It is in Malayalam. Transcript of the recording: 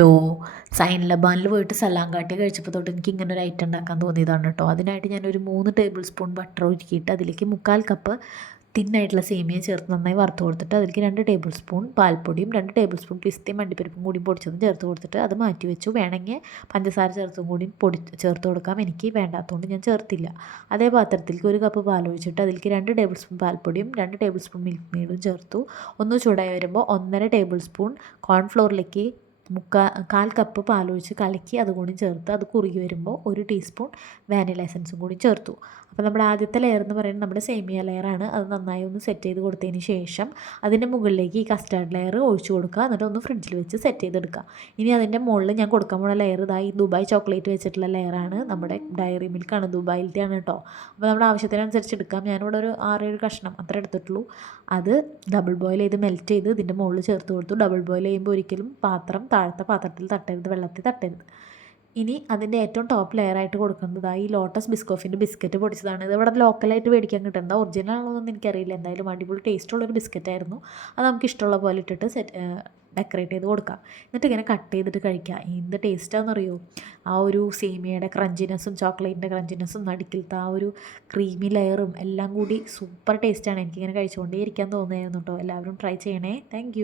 ഹലോ. സൈൻ ലബാനിൽ പോയിട്ട് സലാം കാട്ടി കഴിച്ചപ്പോൾ തൊട്ട് എനിക്ക് ഇങ്ങനെ ഒരു ഐറ്റം ഉണ്ടാക്കാൻ തോന്നിയതാണ് കേട്ടോ. അതിനായിട്ട് ഞാനൊരു 3 ടേബിൾ സ്പൂൺ ബട്ടർ ഒരുക്കിയിട്ട് അതിലേക്ക് 1/4 കപ്പ് തിന്നായിട്ടുള്ള സേമിയ ചേർത്ത് നന്നായി വറുത്ത് കൊടുത്തിട്ട് അതിലേക്ക് 2 ടേബിൾ സ്പൂൺ പാൽപ്പൊടിയും 2 ടേബിൾ സ്പൂൺ പിസ്തയും അണ്ടിപ്പരിപ്പും കൂടി പൊടിച്ചതും ചേർത്ത് കൊടുത്തിട്ട് അത് മാറ്റി വെച്ചു. വേണമെങ്കിൽ പഞ്ചസാര ചേർത്തും കൂടി ചേർത്ത് കൊടുക്കാം. എനിക്ക് വേണ്ടാത്തതുകൊണ്ട് ഞാൻ ചേർത്തില്ല. അതേ പാത്രത്തിലേക്ക് 1 കപ്പ് പാലൊഴിച്ചിട്ട് അതിലേക്ക് 2 ടേബിൾ സ്പൂൺ പാൽപ്പൊടിയും 2 ടേബിൾ സ്പൂൺ മിൽക്ക് മെയ്ഡും ചേർത്തു. ഒന്ന് ചൂടായി വരുമ്പോൾ 1.5 ടേബിൾ സ്പൂൺ കോൺഫ്ലോറിലേക്ക് 1/4 കപ്പ് പാലൊഴിച്ച് കലക്കി അതുകൂടി ചേർത്ത് അത് കുറുകി വരുമ്പോൾ 1 ടീസ്പൂൺ വാനില എസൻസും കൂടി ചേർത്തു. അപ്പോൾ നമ്മുടെ ആദ്യത്തെ ലെയർ എന്ന് പറയുന്നത് നമ്മുടെ സേമിയ ലെയറാണ്. അത് നന്നായി ഒന്ന് സെറ്റ് ചെയ്ത് കൊടുത്തതിന് ശേഷം അതിൻ്റെ മുകളിലേക്ക് ഈ കസ്റ്റാർഡ് ലെയർ ഒഴിച്ചു കൊടുക്കുക. എന്നിട്ട് ഒന്ന് ഫ്രിഡ്ജിൽ വെച്ച് സെറ്റ് ചെയ്തെടുക്കുക. ഇനി അതിൻ്റെ മുകളിൽ ഞാൻ കൊടുക്കാൻ പോകുന്ന ലെയർ ഈ ദുബായ് ചോക്ലേറ്റ് വെച്ചിട്ടുള്ള ലെയറാണ്. നമ്മുടെ ഡയറി മിൽക്കാണ്, ദുബായിലത്തെയാണ് കേട്ടോ. അപ്പോൾ നമ്മുടെ ആവശ്യത്തിനനുസരിച്ച് എടുക്കാം. ഞാനിവിടെ ഒരു 6-7 കഷ്ണം അത്ര എടുത്തിട്ടുള്ളൂ. അത് ഡബിൾ ബോയിൽ ചെയ്ത് മെൽറ്റ് ചെയ്ത് ഇതിൻ്റെ മുകളിൽ ചേർത്ത് കൊടുത്തു. ഡബിൾ ബോയിൽ ചെയ്യുമ്പോൾ ഒരിക്കലും പാത്രം താഴത്തെ പാത്രത്തിൽ തട്ടരുത്, വെള്ളത്തിൽ തട്ടരുത്. ഇനി അതിൻ്റെ ഏറ്റവും ടോപ്പ് ലെയറായിട്ട് കൊടുക്കുന്നത് ഈ ലോട്ടസ് ബിസ്കോഫിൻ്റെ ബിസ്ക്കറ്റ് പൊടിച്ചതാണ്. ഇത് ഇവിടെ ലോക്കലായിട്ട് മേടിക്കാൻ കിട്ടുന്നത്. ഒറിജിനൽ ആണോന്നൊന്നും എനിക്കറിയില്ല. എന്തായാലും അടിപൊളി ടേസ്റ്റുള്ളൊരു ബിസ്ക്കറ്റായിരുന്നു. അത് നമുക്ക് ഇഷ്ടമുള്ള പോലെ ഇട്ടിട്ട് ഡെക്കറേറ്റ് ചെയ്ത് കൊടുക്കാം. എന്നിട്ട് ഇങ്ങനെ കട്ട് ചെയ്തിട്ട് കഴിക്കുക. എന്ത് ടേസ്റ്റാണെന്നറിയോ? ആ ഒരു സേമിയയുടെ ക്രഞ്ചിനെസ്സും ചോക്ലേറ്റിൻ്റെ ക്രഞ്ചിനെസ്സും നടുക്കിലത്തെ ആ ഒരു ക്രീമി ലെയറും എല്ലാം കൂടി സൂപ്പർ ടേസ്റ്റാണ്. എനിക്കിങ്ങനെ കഴിച്ചുകൊണ്ടേ ഇരിക്കാൻ തോന്നുമായിരുന്നു കേട്ടോ. എല്ലാവരും ട്രൈ ചെയ്യണേ. താങ്ക്